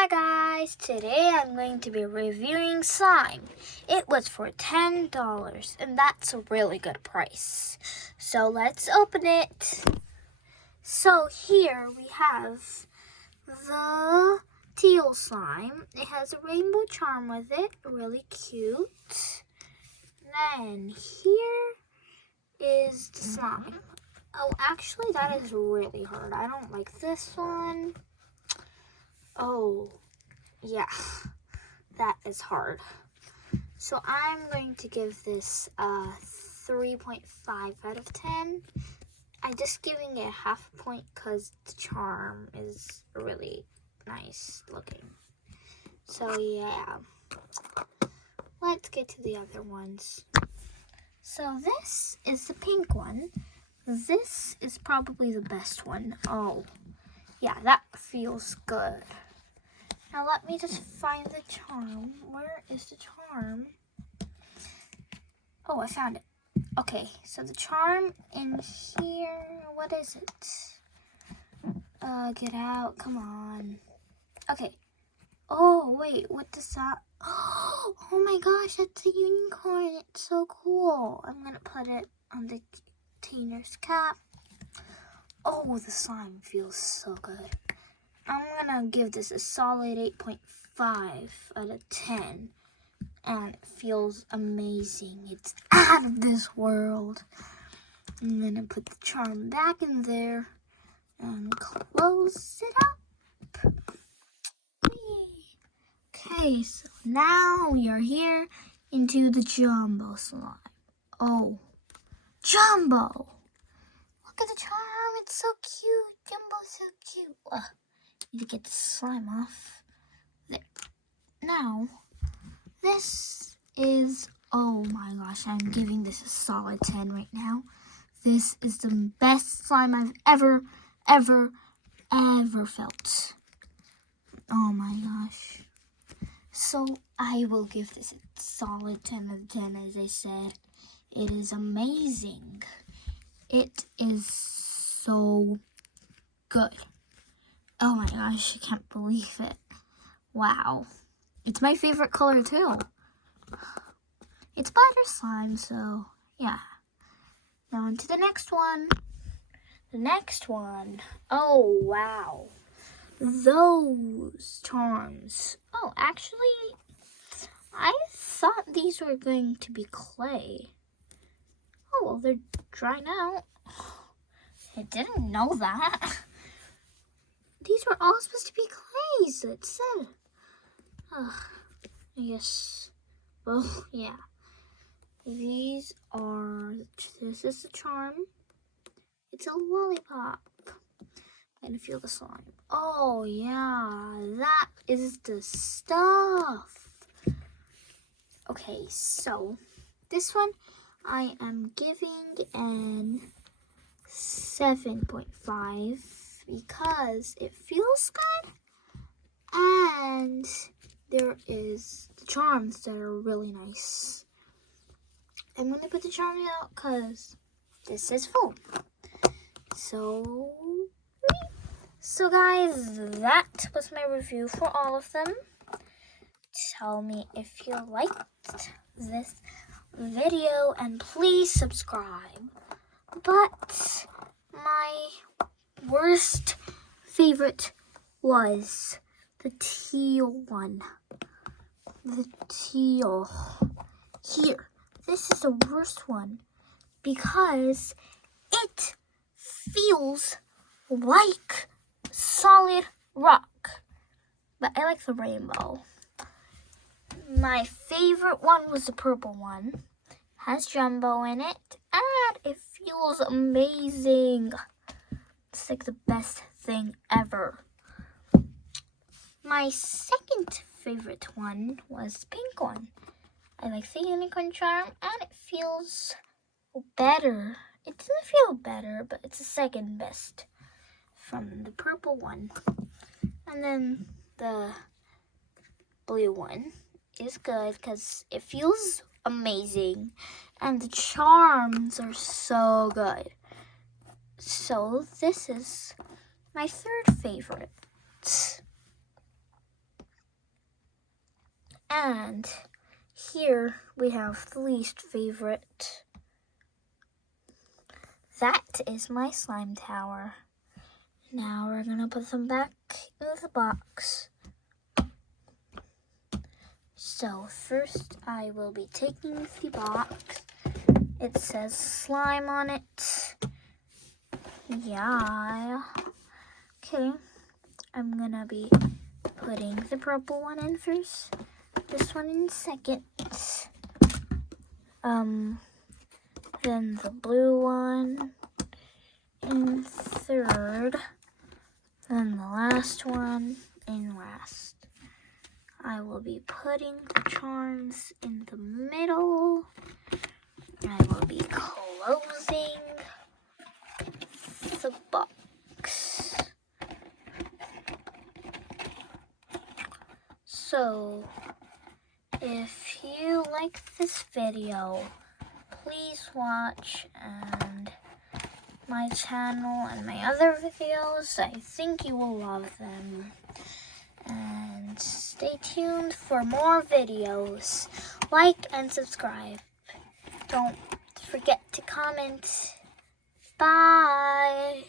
Hi guys, today I'm going to be reviewing slime. It was for $10 and that's a really good price. So let's open it. So here we have the teal slime. It has a rainbow charm with it, really cute. Then here is the slime. Oh, actually that is really hard. I don't like this one. Oh, yeah, that is hard. So I'm going to give this a 3.5 out of 10. I'm just giving it half a point because the charm is really nice looking. So yeah, let's get to the other ones. So this is the pink one. This is probably the best one. Oh, yeah, that feels good. Now let me just find the charm. Where is the charm? Oh, I found it. Okay, so the charm in here, what is it? Get out, come on. Okay. Oh, wait, what does that? Oh my gosh, that's a unicorn. It's so cool. I'm gonna put it on the container's cap. Oh, the slime feels so good. I'm gonna give this a solid 8.5 out of 10. And it feels amazing. It's out of this world. I'm gonna put the charm back in there and close it up. Okay, so now we are here into the jumbo slime. Oh, jumbo! Look at the charm, it's so cute. Jumbo's so cute. Need to get the slime off. There. Now, this is, oh my gosh, I'm giving this a solid 10 right now. This is the best slime I've ever felt. Oh my gosh. So I will give this a solid 10 out of 10, as I said. It is amazing. It is so good. Oh my gosh, I can't believe it. Wow. It's my favorite color too. It's butter slime, so yeah. Now on to the next one. The next one. Oh, wow. Those charms. Oh, actually, I thought these were going to be clay. Oh, well, they're drying out. I didn't know that. These were all supposed to be clays, it said. I guess, well, yeah. This is the charm. It's a lollipop. I'm gonna feel the slime. Oh, yeah, that is the stuff. Okay, so this one I am giving an 7.5 because it feels good and there is the charms that are really nice. I'm going to put the charms out because this is full. So guys, that was my review for all of them. Tell me if you liked this video and please subscribe. But my worst favorite was the teal one. The teal. Here. This is the worst one because it feels like solid rock. But I like the rainbow. My favorite one was the purple one. Has jumbo in it and it feels amazing. It's like the best thing ever. My second favorite one was the pink one. I like the unicorn charm and it feels better. It doesn't feel better, but it's the second best from the purple one. And then the blue one is good because it feels amazing and the charms are so good. So this is my third favorite. And here we have the least favorite. That is my slime tower. Now we're gonna put them back in the box. So first I will be taking the box. It says slime on it. Yeah. Okay. I'm gonna be putting the purple one in first. This one in second. Then the blue one in third. Then the last one in last. I will be putting the charms in the middle. I will be closing the box. So, if you like this video, please watch and my channel and my other videos. I think you will love them. And stay tuned for more videos. Like and subscribe. Don't forget to comment. Bye.